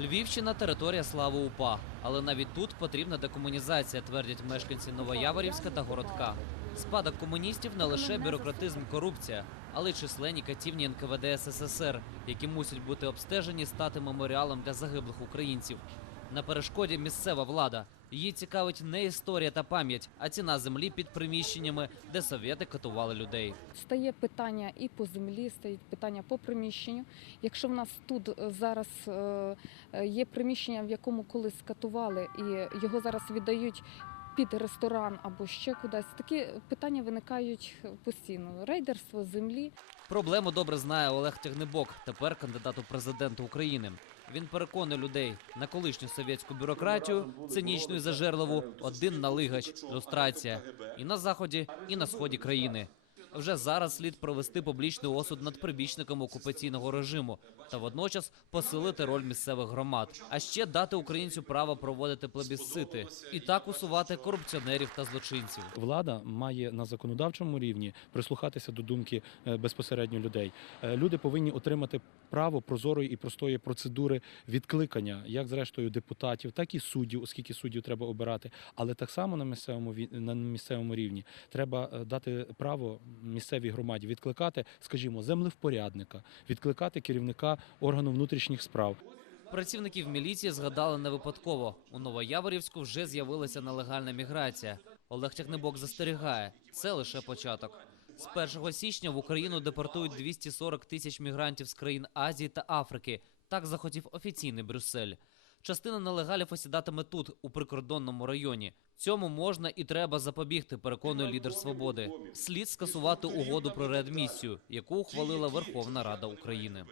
Львівщина територія слави УПА, але навіть тут потрібна декомунізація, твердять мешканці Новояворівська та Городка. Спадок комуністів не лише бюрократизм, корупція, але й численні катівні НКВД СССР, які мусять бути обстежені, стати меморіалом для загиблих українців. На перешкоді місцева влада. Її цікавить не історія та пам'ять, а ціна землі під приміщеннями, де совєти катували людей. Стає питання і по землі, стоїть питання по приміщенню. Якщо в нас тут е, зараз е, е, є приміщення, в якому колись катували, і його зараз віддають під ресторан або ще кудись, такі питання виникають постійно. Рейдерство землі. Проблему добре знає Олег Тягнебок, тепер кандидат у президенти України. Він переконує людей на колишню совєтську бюрократію, цинічну і зажерливу, один налигач, люстрація і на заході, і на сході країни. Вже зараз слід провести публічний осуд над прибічниками окупаційного режиму та водночас посилити роль місцевих громад, а ще дати українцю право проводити плебісцити і так усувати корупціонерів та злочинців. Влада має на законодавчому рівні прислухатися до думки е, безпосередньо людей. Е, Люди повинні отримати право прозорої і простої процедури відкликання, як зрештою депутатів, так і суддів, оскільки суддів треба обирати. Але так само на місцевому на місцевому рівні треба е, дати право місцевій громаді відкликати, скажімо, землевпорядника, відкликати керівника органу внутрішніх справ. Працівників міліції згадали не випадково. У Новояворівську вже з'явилася нелегальна міграція. Олег Тягнебок застерігає, це лише початок. З 1 січня в Україну депортують 240 тисяч мігрантів з країн Азії та Африки. Так захотів офіційний Брюссель. Частина нелегалів осідатиме тут, у прикордонному районі. Цьому можна і треба запобігти, переконує лідер свободи. Слід скасувати угоду про реадмісію, яку ухвалила Верховна Рада України.